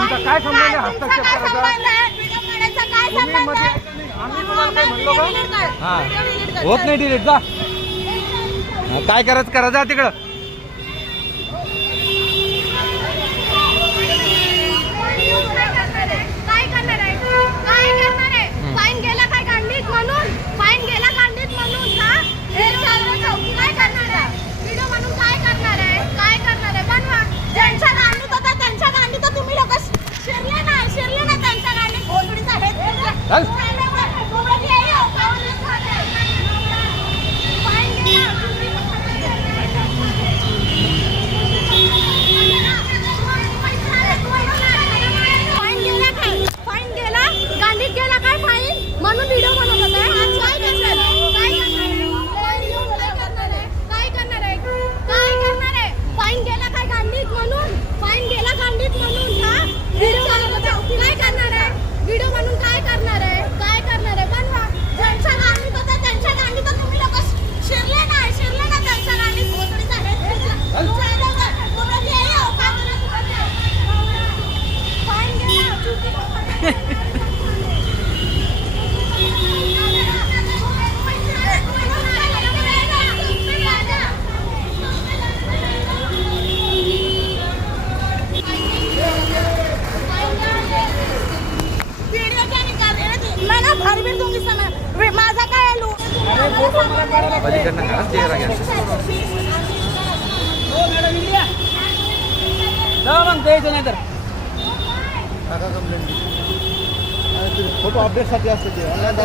तुमचा काय संबंध आहे हस्तक्षेप करायचा? तुम्ही मध्ये आम्ही तुम्हाला काय म्हणलो का? हा होत नाही डिलीट जा. काय करायचं करा जा तिकडं. काय करणार आहे? काय करणार आहे? फाईन गेला काय गांडीत म्हणून? फाईन गेला गांडीत म्हणून का? चौकी काय करणार आहे? व्हिडिओ म्हणून काय करणार आहे? काय करणार आहे? बनवा. ज्यांच्या गांडीत होता त्यांच्या गांडीत तर तुम्ही लोक शिरले ना त्यांच्या गांडीत घोटडीचा हेत. फाईन गेला. फाईन गेला गांडीत गेला काय फाईन म्हणून व्हिडिओ बनवत होता. काय करणार आहे? फाईन गेला काय गांडीत म्हणून? फाईन गेला गांडीत म्हणून का व्हिडिओ बनवत होता? काय करणार आहे? व्हिडिओ म्हणून काय करणार आहे? काय करणार आहे? बनवा. ज्यांच्या गांडीत होता त्यांच्या गांडीत तर तुम्ही लोक शिरले ना त्यांच्या गांडीत घोटडीचा हेत. फाईन गेला. भरभीर दूंगी समय माझा काय लू पलीकडनं घरात चेहरा घ्या. मग द्यायचं नाही तर फोटो अपडेटसाठी असतं ते ऑनलाईन